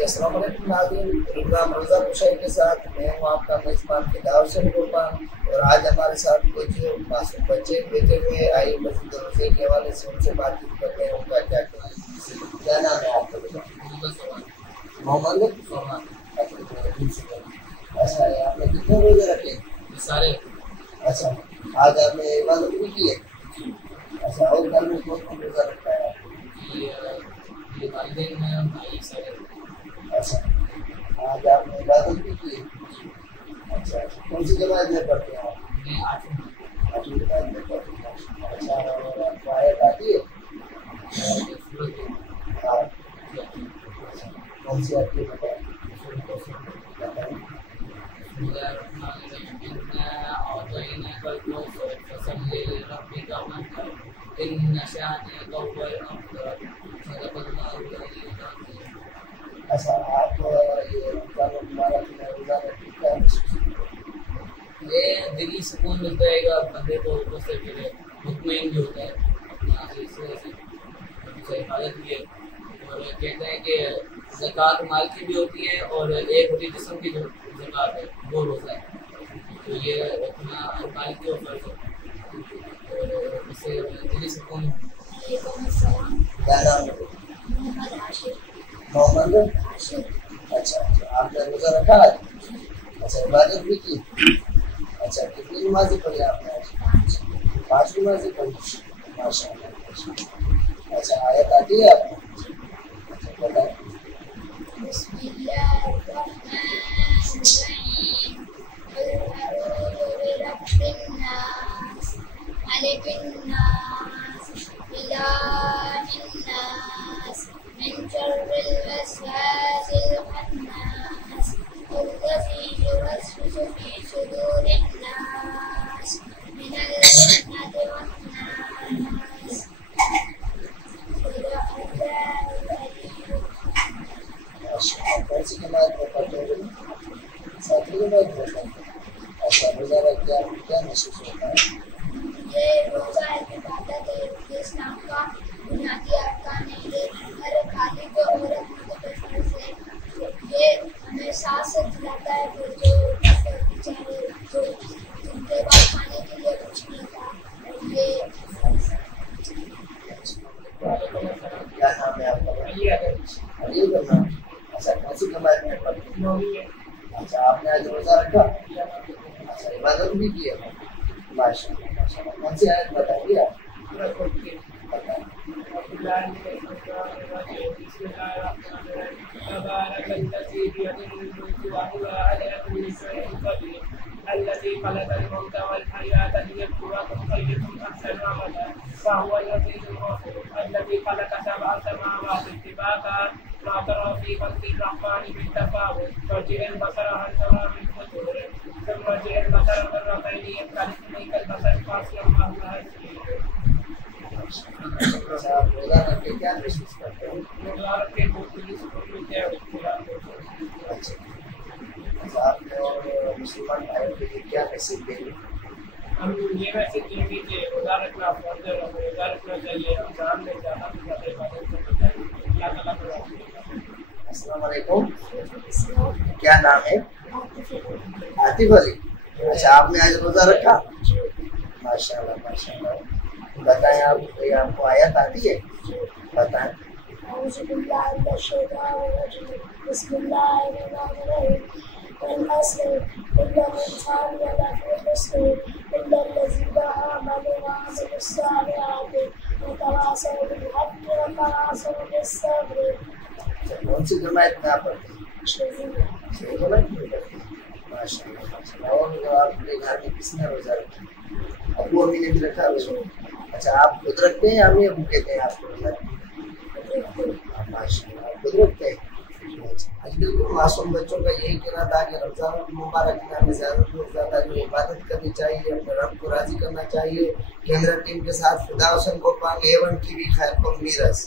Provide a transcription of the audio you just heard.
السلام علیکم ناظرین، پروگرام روزہ مشاہد کے ساتھ میں ہوں آپ کا میزبان فدا حسین قربان، اور آج ہمارے ساتھ کچھ معصوم بچے بیٹھے ہوئے آئے مسجد روزے کے حوالے سے ان سے بات چیت کرتے ہیں. ان کا کیا نام ہے آپ کا؟ محمد. اچھا، آپ نے کتنے روزے رکھے؟ سارے. اچھا، آج آپ نے عبادت بھی کی ہے؟ اچھا، اور گھر میں کون کون روزہ رکھتا ہے؟ اچھا، آج آپ نے عبادت بھی کی ہے؟ اچھا، کون سی جماعت میں پڑھتے ہیں آپ؟ آٹھویں جماعت میں پڑھتے ہیں. اچھا، اور آپ کو آیت آتی ہے؟ ہاں. کون سی آتی ہے بتائیں؟ اچھا، آپ یہ رمضان المبارک میں روزہ رکھ کے کیا محسوس کرتے ہیں؟ یہ دلی سکون ملتا ہے گا بندے کو، اوپر سے پھر مطمئن بھی ہوتا ہے اپنا اس وجہ سے حفاظت بھی ہے. اور کہتے ہیں کہ زکوٰۃ مال کی بھی ہوتی ہے اور ایک ہوتی جسم کی جو زکوٰۃ ہے وہ روزہ ہے، تو یہ اپنا مال کی اور فرض ہے اور اس سے دلی سکون. کیا نام ہے؟ محمد عاشق. اچھا، آپ نے روزہ رکھا ہے؟ اچھا، عبادت بھی کی؟ اچھا، کتنی نمازیں پڑھی آپ نے آج؟ 5 نمازیں پڑھی. ماشاء اللہ. اچھا، آیت آتی ہے آپ کو؟ اچھا، بتائیں. بسم اللہ الرحمن الرحیم. قل اعوذ برب الناس ملک الناس الہ الناس من شر الوسواس الخناس الذی یوسوس فی صدور الناس من الجنۃ والناس. کون سی جماعت میں پڑھتے ہیں؟ ساتویں جماعت میں پڑھتے ہیں. اچھا، روزہ رکھ کے آپ کو کیا محسوس ہوتا ہے؟ یہ روزہ ایک عبادت ہے جو اسلام کا بنیادی ارکان ہے. یہ ہر خالق اور اپنے بشر سے یہ ہمیں ساتھ سے دلاتا ہے کہ جو بیچارے جو جن کے بعد کھانے کے لیے کچھ نہیں تھا. یہ کیا نام ہے آپ کا؟ علی کا نام. اچھا، کون سی جماعت میں پڑھتے ہیں؟ اچھا، آپ نے آج روزہ رکھا؟ اچھا، عبادت بھی کی ہے؟ ماشاء اللہ ماشاء اللہ. کون سی آیت بتائیں گے آپ؟ بتائیں. الذي خلق الموت والحياة ليبلوكم أيكم أحسن عملا وهو العزيز الغفور. الذي خلق 7 سماوات طباقا ما ترى في خلق الرحمن من تفاوت فارجع البصر هل ترى من فطور ثم ارجع البصر مرتين ينقلب إليك البصر خاسئا وهو حسير. اچھا، آپ روزہ رکھ کے کیا محسوس کرتے ہیں؟ روزہ رکھ کے بہت دلی سکون ملتا ہے. اچھا، آپ نے اور مسلمان بھائیوں کے لیے کیا میسج دیں گے؟ ہم یہ میسج دیں گے کہ روزہ رکھنا فرض ہے، روزہ رکھنا چاہیے. رمضان میں زیادہ سے زیادہ عبادت کرنا چاہیے. اللہ تعالیٰ کو راضی کرنا. السلام علیکم. کیا نام ہے؟ عاطف علی. اچھا، آپ نے آج روزہ رکھا؟ ماشاء اللہ ماشاء اللہ. بتائیں، آپ کو آیت آتی ہے؟ بتائیں. اعوذ باللہ من الشیطان الرجیم. بسم اللہ الرحمن الرحیم. والعصر ان الانسان لفی خسر الا الذین آمنوا وعملوا الصالحات وتواصوا بالحق وتواصوا بالصبر. کون سی جماعت میں آپ پڑھتے ہیں؟ 6 جماعت میں پڑھتے ہیں. ماشاء اللہ ماشاء اللہ. اور آپ کے گھر میں کس نے روزہ رکھا؟ ابو امی نے بھی رکھا روزہ؟ اچھا، آپ خود رکھتے ہیں یا امی ابو کہتے ہیں آپ کو روزہ رکھتے ہیں؟ ماشاء اللہ، آپ خود رکھتے ہیں. آج بالکل معصوم بچوں کا یہی کہنا تھا کہ رمضان المبارک میں ہمیں زیادہ سے زیادہ جو عبادت کرنی چاہیے، اپنے رب کو راضی کرنا چاہیے. کیمرہ ٹیم کے ساتھ فدا حسین قربان A1 TV خیر میرس.